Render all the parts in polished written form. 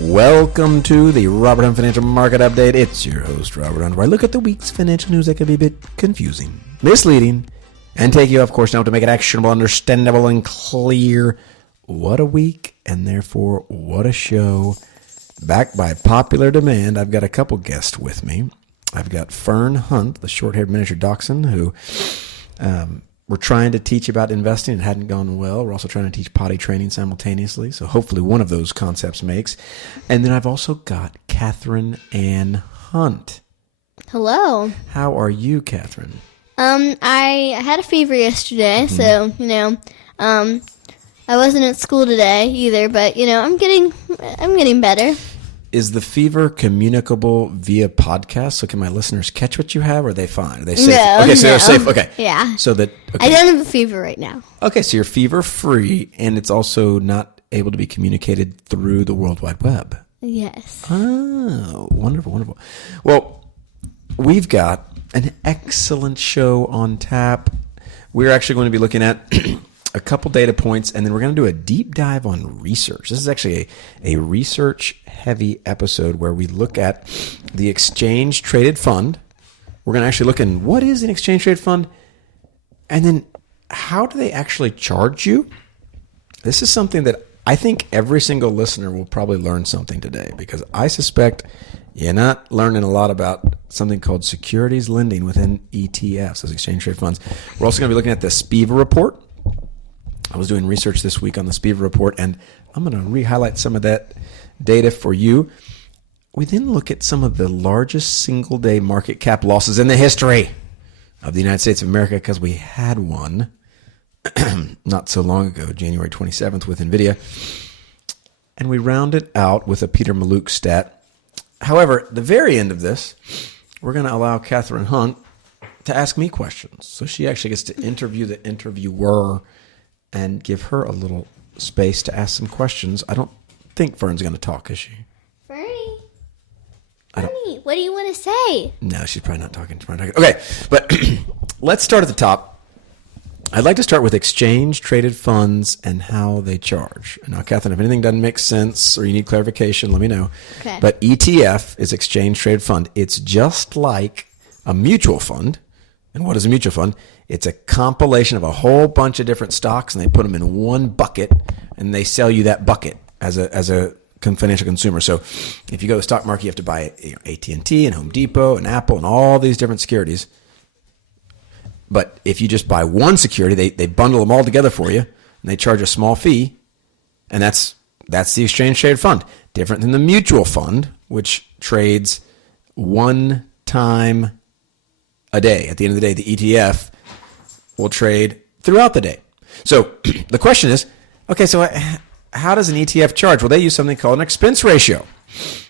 Welcome to the Robert Hunt Financial Market Update. It's your host, Robert Hunt, where I look at the week's financial news that can be a bit confusing, misleading, and take you off course now to make it actionable, understandable, and clear. What a week, and therefore, what a show. Backed by popular demand, I've got a couple guests with me. I've got Fern Hunt, the short-haired miniature dachshund, who we're trying to teach about investing. It hadn't gone well. We're also trying to teach potty training simultaneously, so hopefully one of those concepts makes. And then I've also got Catherine Ann Hunt. Hello. How are you, Catherine? I had a fever yesterday, so, I wasn't at school today either, but, I'm getting better. Is the fever communicable via podcast? So can my listeners catch what you have, or are they fine? Are they safe? No, okay, so no. they're safe. Okay. Yeah. So that okay. I don't have a fever right now. Okay, so you're fever free, and it's also not able to be communicated through the World Wide Web. Yes. Oh, wonderful, wonderful. Well, we've got an excellent show on tap. We're actually going to be looking at a couple data points, and then we're going to do a deep dive on research. This is actually a research-heavy episode where we look at the exchange-traded fund. We're going to actually look in what is an exchange-traded fund, and then how do they actually charge you? This is something that I think every single listener will probably learn something today, because I suspect you're not learning a lot about something called securities lending within ETFs, those exchange-traded funds. We're also going to be looking at the SPIVA report. I was doing research this week on the SPIVA report, and I'm going to re-highlight some of that data for you. We then look at some of the largest single-day market cap losses in the history of the United States of America, because we had one not so long ago, January 27th, with NVIDIA. And we round it out with a Peter Mallouk stat. However, at the very end of this, we're going to allow Catherine Hunt to ask me questions. So she actually gets to interview the interviewer and give her a little space to ask some questions. I don't think Fern's going to talk, is she? Fernie, what do you want to say? No, she's probably not talking. Okay, but let's start at the top. I'd like to start with exchange-traded funds and how they charge. Now, Catherine, if anything doesn't make sense or you need clarification, let me know. Okay. But ETF is exchange-traded fund. It's just like a mutual fund. And what is a mutual fund? It's a compilation of a whole bunch of different stocks, and they put them in one bucket, and they sell you that bucket as a financial consumer. So if you go to the stock market, you have to buy AT&T and Home Depot and Apple and all these different securities. But if you just buy one security, they bundle them all together for you, and they charge a small fee, and that's the exchange-traded fund. Different than the mutual fund, which trades one time a day. At the end of the day, the ETF will trade throughout the day. So the question is, okay, so how does an ETF charge? Well, they use something called an expense ratio.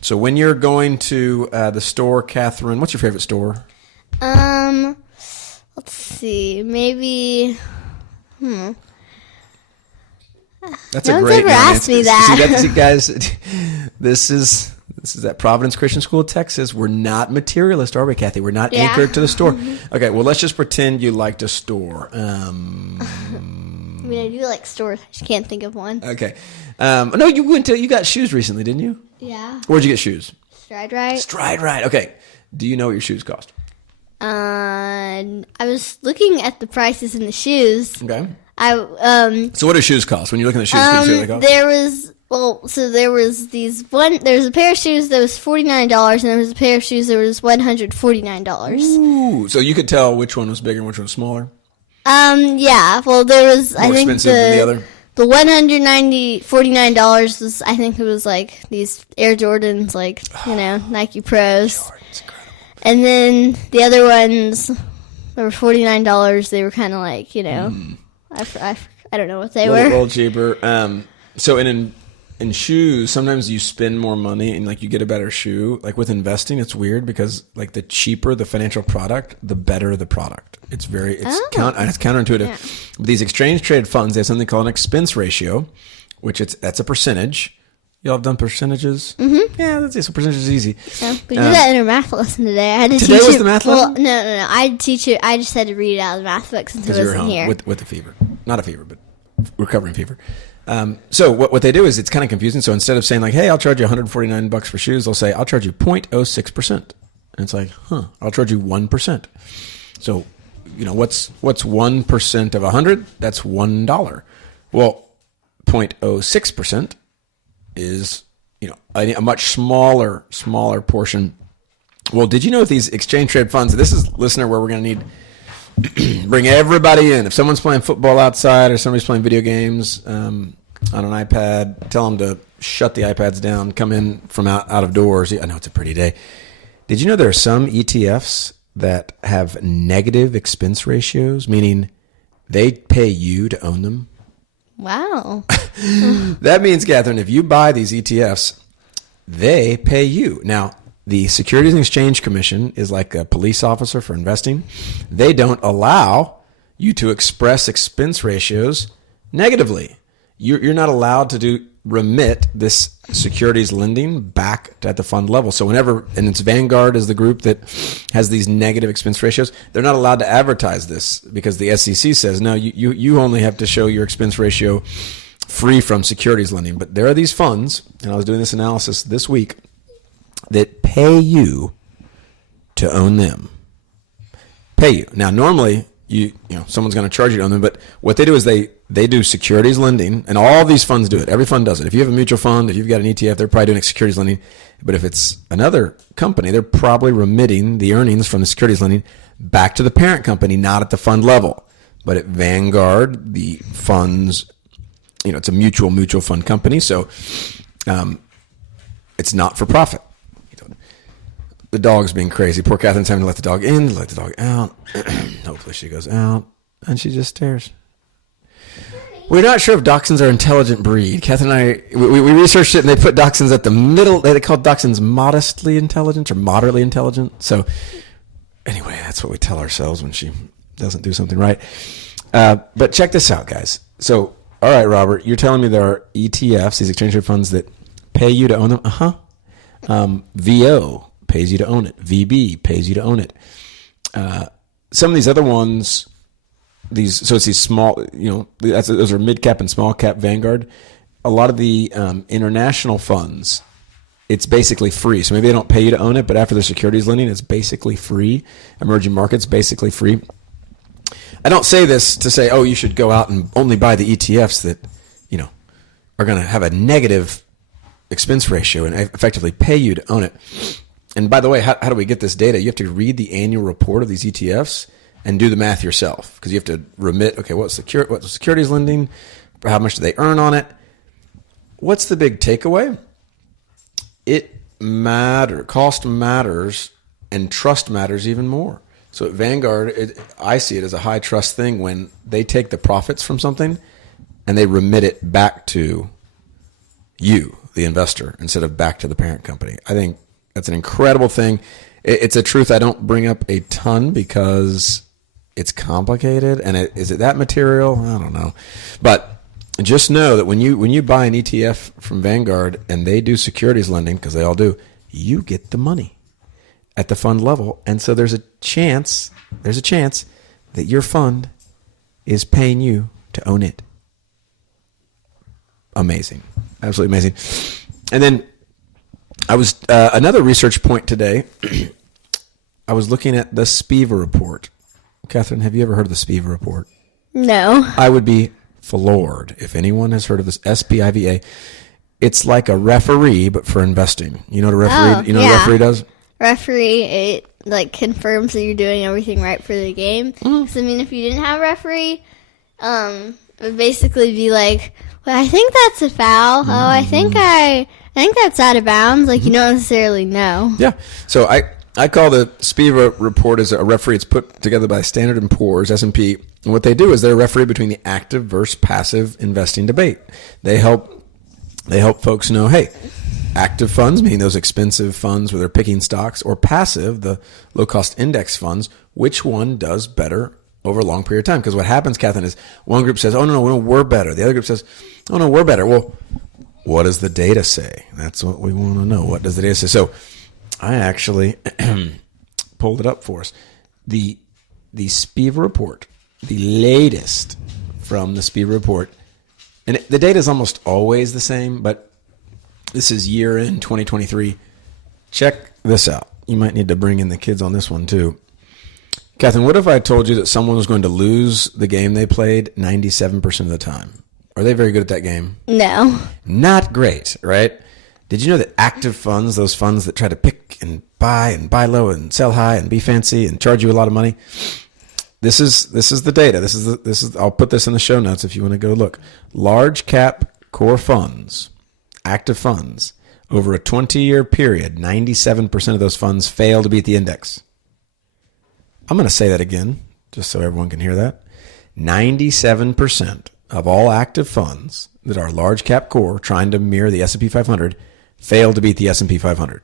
So when you're going to the store, Catherine, what's your favorite store? Let's see, maybe, That's no a one's great ever asked me that. See, guys, this is at Providence Christian School of Texas. We're not materialist, are we, Kathy? We're not anchored to the store. Okay, well, let's just pretend you liked a store. I do like stores. I just can't think of one. Okay. No, you got shoes recently, didn't you? Yeah. Where'd you get shoes? Stride Right. Stride Right. Okay. Do you know what your shoes cost? I was looking at the prices in the shoes. Okay. So what do shoes cost? When you look at the shoes, can you see what they cost? There was a pair of shoes that was $49, and there was a pair of shoes that was $149. Ooh, so you could tell which one was bigger and which one was smaller? Yeah. Well, there was, More expensive than the other? The $149 was, I think it was like these Air Jordans, like, Nike Pros. Jordan's incredible. And then the other ones, they were $49. They were kind of like, I don't know what they were. A little cheaper. So in shoes, sometimes you spend more money and like you get a better shoe. Like with investing, it's weird because like the cheaper the financial product, the better the product. It's counterintuitive. Yeah. But these exchange traded funds, they have something called an expense ratio, that's a percentage. Y'all have done percentages? Mm-hmm. Yeah, that's so percentage is easy. Yeah, we did that in our math lesson today. I had to today teach was the math lesson? Well, no. I'd teach it. I just had to read it out of the math book since it wasn't here. With the fever. Not a fever, but recovering fever. So what they do is it's kind of confusing. So instead of saying like, hey, I'll charge you $149 for shoes, they'll say, I'll charge you 0.06%. And it's like, I'll charge you 1%. So, what's 1% of 100? That's $1. Well, 0.06% is, a much smaller portion. Well, did you know these exchange trade funds, this is, listener, where we're going to need bring everybody in. If someone's playing football outside or somebody's playing video games on an iPad, tell them to shut the iPads down, come in from out of doors. I know it's a pretty day. Did you know there are some ETFs that have negative expense ratios, meaning they pay you to own them? Wow. That means, Catherine, if you buy these ETFs, they pay you. Now, the Securities and Exchange Commission is like a police officer for investing. They don't allow you to express expense ratios negatively. You're not allowed to remit this securities lending back at the fund level. So whenever, and it's Vanguard is the group that has these negative expense ratios, they're not allowed to advertise this because the SEC says, no, you only have to show your expense ratio free from securities lending. But there are these funds, and I was doing this analysis this week, that pay you to own them. Pay you. Now, normally, someone's going to charge you to own them, but what they do is they do securities lending, and all these funds do it. Every fund does it. If you have a mutual fund, if you've got an ETF, they're probably doing securities lending. But if it's another company, they're probably remitting the earnings from the securities lending back to the parent company, not at the fund level. But at Vanguard, the funds, it's a mutual fund company, so it's not for profit. The dog's being crazy. Poor Catherine's having to let the dog in, let the dog out. Hopefully she goes out, and she just stares. We're not sure if dachshunds are an intelligent breed. Catherine and I, we researched it, and they put dachshunds at the middle. They call dachshunds modestly intelligent or moderately intelligent. So anyway, that's what we tell ourselves when she doesn't do something right. But check this out, guys. So, all right, Robert, you're telling me there are ETFs, these exchange rate funds, that pay you to own them? VO pays you to own it. VB pays you to own it. Some of these other ones, so it's these small, those are mid cap and small cap Vanguard. A lot of the international funds, it's basically free. So maybe they don't pay you to own it, but after the securities lending, it's basically free. Emerging markets, basically free. I don't say this to say, you should go out and only buy the ETFs that, are going to have a negative expense ratio and effectively pay you to own it. And by the way, how do we get this data? You have to read the annual report of these ETFs and do the math yourself, because you have to remit, what's securities lending, how much do they earn on it? What's the big takeaway? Cost matters, and trust matters even more. So at Vanguard, I see it as a high trust thing when they take the profits from something and they remit it back to you, the investor, instead of back to the parent company. I think that's an incredible thing. It's a truth I don't bring up a ton because it's complicated. And is it that material? I don't know. But just know that when you buy an ETF from Vanguard and they do securities lending, because they all do, you get the money at the fund level. And so there's a chance that your fund is paying you to own it. Amazing. Absolutely amazing. And then I was another research point today. I was looking at the SPIVA report. Catherine, have you ever heard of the SPIVA report? No. I would be floored if anyone has heard of this SPIVA. It's like a referee, but for investing. You know what a referee? What a referee does? Referee, it confirms that you're doing everything right for the game. Because if you didn't have a referee, it would basically be like, well, I think that's a foul. Oh, I think that's out of bounds. You don't necessarily know. Yeah. So I call the SPIVA report as a referee. It's put together by Standard & Poor's, S&P. And what they do is they're a referee between the active versus passive investing debate. They help folks know, hey, active funds, meaning those expensive funds where they're picking stocks, or passive, the low-cost index funds, which one does better over a long period of time. Because what happens, Catherine, is one group says, oh, no, we're better. The other group says, oh, no, we're better. Well, what does the data say? That's what we want to know. What does the data say? So I actually pulled it up for us. The SPIVA report, the latest from the SPIVA report, and the data is almost always the same, but this is year in 2023. Check this out. You might need to bring in the kids on this one too. Catherine, what if I told you that someone was going to lose the game they played 97% of the time? Are they very good at that game? No. Not great, right? Did you know that active funds, those funds that try to pick and buy low and sell high and be fancy and charge you a lot of money? This is the data. This is I'll put this in the show notes if you want to go look. Large cap core funds, active funds, over a 20-year period, 97% of those funds fail to beat the index. I'm going to say that again, just so everyone can hear that. 97% of all active funds that are large cap core trying to mirror the S&P 500 fail to beat the S&P 500.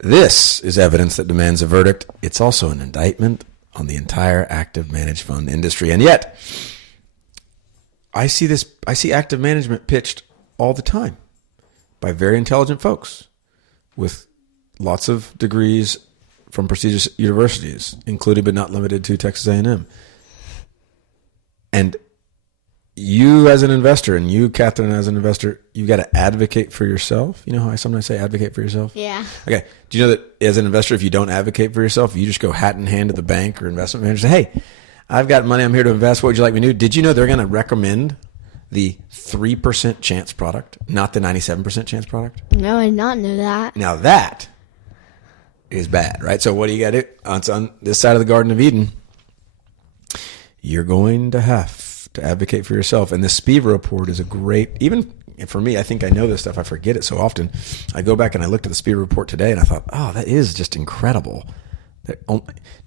This is evidence that demands a verdict. It's also an indictment on the entire active managed fund industry. And yet, I see active management pitched all the time by very intelligent folks with lots of degrees from prestigious universities, including but not limited to Texas A&M. And you as an investor, and you, Catherine, as an investor, you got to advocate for yourself. You know how I sometimes say advocate for yourself? Yeah. Okay. Do you know that as an investor, if you don't advocate for yourself, you just go hat in hand to the bank or investment manager and say, hey, I've got money. I'm here to invest. What would you like me to do? Did you know they're going to recommend the 3% chance product, not the 97% chance product? No, I did not know that. Now that is bad, right? So what do you got to do? It's on this side of the Garden of Eden. You're going to have to advocate for yourself. And the Spiva report is a great, even for me, I think I know this stuff. I forget it so often. I go back and I looked at the Spiva report today and I thought, oh, that is just incredible. That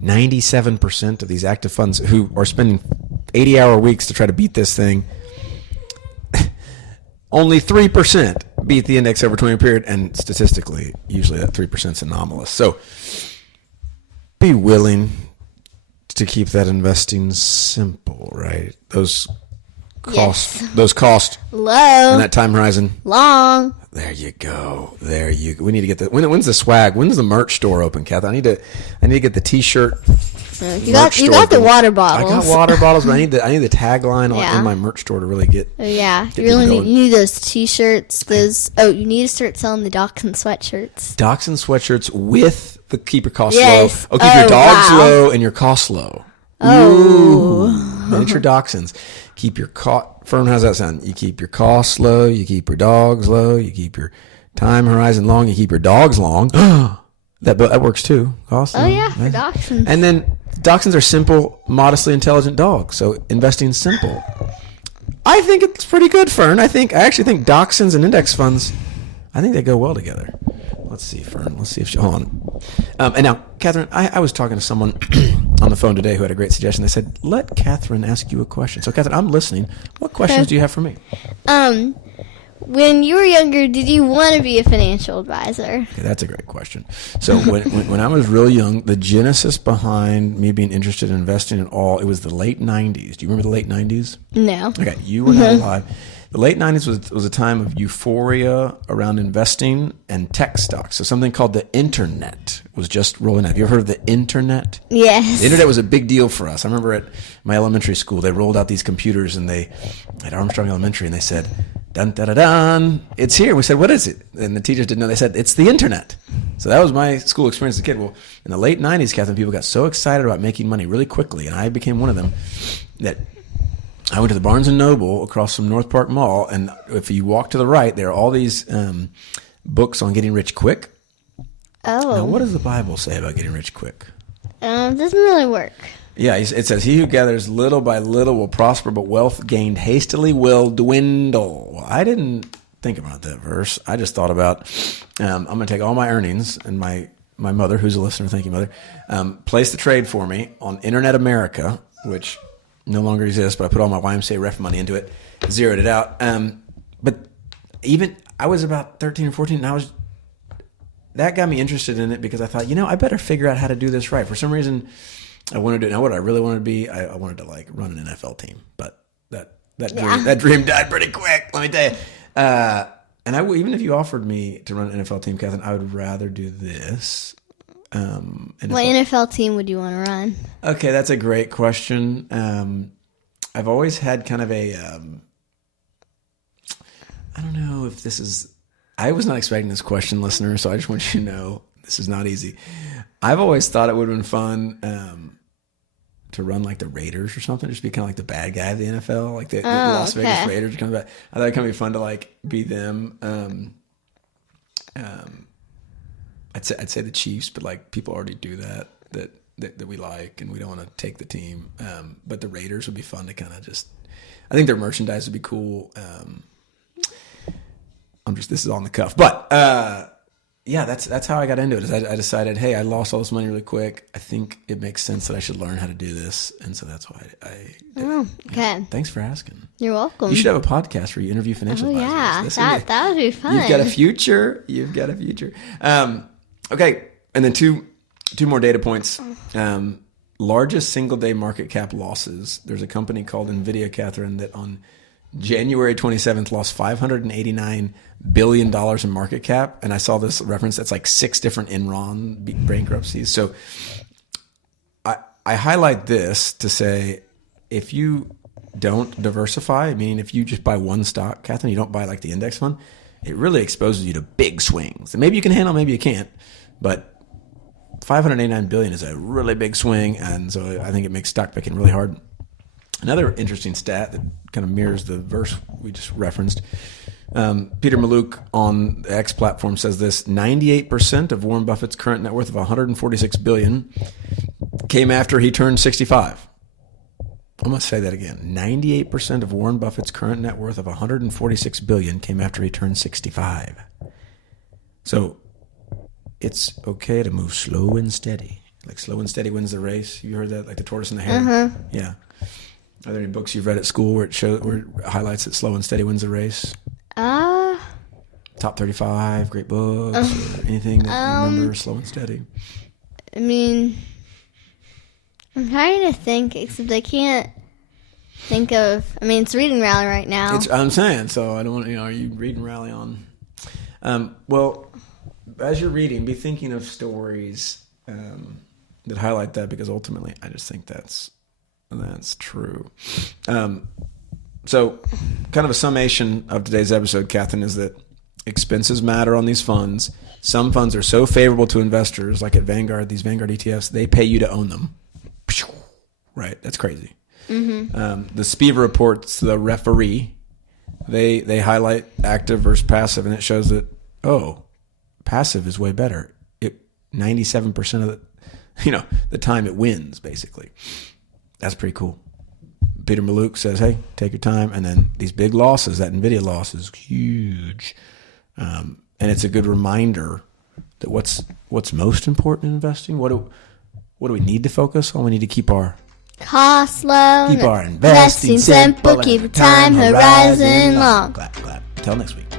97% of these active funds who are spending 80-hour weeks to try to beat this thing, only 3% beat the index over a 20-year period, and statistically, usually that 3% is anomalous. So be willing to keep that investing simple, right? Those cost Low. and that time horizon Long. There you go. We need to get the when's the swag? When's the merch store open, Kath? I need to get the T-shirt. You got the water bottles. I got water bottles, but I need the tagline in my merch store to really get. Yeah, you really need those T-shirts. You need to start selling the Dachshund sweatshirts. Dachshund sweatshirts with the keep your costs Yes. low. Keep your dogs low and your costs low. Oh. Ooh. Miniature Dachshunds. Keep your Fern, how's that sound? You keep your costs low. You keep your dogs low. You keep your time horizon long. You keep your dogs long. That works too. Costs Oh low. yeah, for Dachshunds. And then Dachshunds are simple, modestly intelligent dogs. So investing is simple. I think it's pretty good, Fern. I actually think Dachshunds and index funds, I think they go well together. Let's see, Fern. Let's see if hold on. And now, Catherine, I was talking to someone on the phone today who had a great suggestion. They said, let Catherine ask you a question. So, Catherine, I'm listening. What questions do you have for me? When you were younger, did you want to be a financial advisor? Okay, that's a great question. So when I was real young, the genesis behind me being interested in investing in it was the late 90s. Do you remember the late 90s? No. Okay, you were not alive. The late 90s was a time of euphoria around investing and tech stocks. So something called the internet was just rolling out. Have you ever heard of the internet? Yes. The internet was a big deal for us. I remember at my elementary school, they rolled out these computers at Armstrong Elementary, and they said, dun, dun, dun, dun, it's here. We said, what is it? And the teachers didn't know. They said, it's the internet. So that was my school experience as a kid. Well, in the late 90s, Catherine, people got so excited about making money really quickly, and I became one of them, that I went to the Barnes & Noble across from North Park Mall, and if you walk to the right, there are all these books on getting rich quick. Oh. Now, what does the Bible say about getting rich quick? It doesn't really work. Yeah, it says, he who gathers little by little will prosper, but wealth gained hastily will dwindle. Well, I didn't think about that verse. I just thought about, I'm going to take all my earnings, and my mother, who's a listener, thank you, Mother, placed the trade for me on Internet America, which no longer exists, but I put all my YMCA ref money into it, zeroed it out. But even, I was about 13 or 14, and that got me interested in it because I thought, I better figure out how to do this right. For some reason, I wanted to know what I really wanted to be. I wanted to run an NFL team, but that dream died pretty quick. Let me tell you. And even if you offered me to run an NFL team, Catherine, I would rather do this. What NFL team would you want to run? Okay, that's a great question. I've always had kind of a, I don't know if this is, I was not expecting this question, listener, so I just want you to know this is not easy. I've always thought it would have been fun to run like the Raiders or something, just be kind of like the bad guy of the NFL, like the Las Vegas Raiders coming back. I thought it'd kind of be fun to like be them. I'd say the Chiefs, but like people already do that we like, and we don't want to take the team. But the Raiders would be fun to kind of just. I think their merchandise would be cool. This is on the cuff, but yeah, that's how I got into it. Is I decided, hey, I lost all this money really quick. I think it makes sense that I should learn how to do this, and so that's why I did. Oh, okay. Yeah. Thanks for asking. You're welcome. You should have a podcast where you interview financial advisors. Yeah, that would be fun. You've got a future. Okay, and then two more data points. Largest single day market cap losses. There's a company called NVIDIA, Catherine, that on January 27th lost $589 billion in market cap. And I saw this reference. That's like 6 different Enron bankruptcies. So I highlight this to say, if you don't diversify, meaning if you just buy one stock, Catherine, you don't buy like the index fund, it really exposes you to big swings. And maybe you can handle, maybe you can't. But $589 billion is a really big swing. And so I think it makes stock picking really hard. Another interesting stat that kind of mirrors the verse we just referenced. Peter Maluk on the X platform says this: 98% of Warren Buffett's current net worth of $146 billion came after he turned 65. I'm going to say that again. 98% of Warren Buffett's current net worth of $146 billion came after he turned 65. So it's okay to move slow and steady. Like slow and steady wins the race. You heard that? Like the tortoise and the hare? Yeah. Are there any books you've read at school where it highlights that slow and steady wins the race? Top 35, great books, or anything that you remember, slow and steady? I mean, I'm trying to think, except I can't think of. I mean, it's Reading Rally right now. I'm saying, so I don't want to. Are you reading Rally on? Well, as you're reading, be thinking of stories that highlight that, because ultimately, I just think that's true. So kind of a summation of today's episode, Catherine, is that expenses matter on these funds. Some funds are so favorable to investors, like at Vanguard, these Vanguard ETFs, they pay you to own them. Right? That's crazy. Mm-hmm. The Spiva reports, the Referree, they highlight active versus passive, and it shows that, passive is way better. 97% of the time it wins, basically. That's pretty cool. Peter Maluk says, hey, take your time. And then these big losses, that NVIDIA loss is huge. And it's a good reminder that what's most important in investing? What do we need to focus on? We need to keep our costs low. Keep our investing simple. Keep our time horizon long. Clap, clap. Until next week.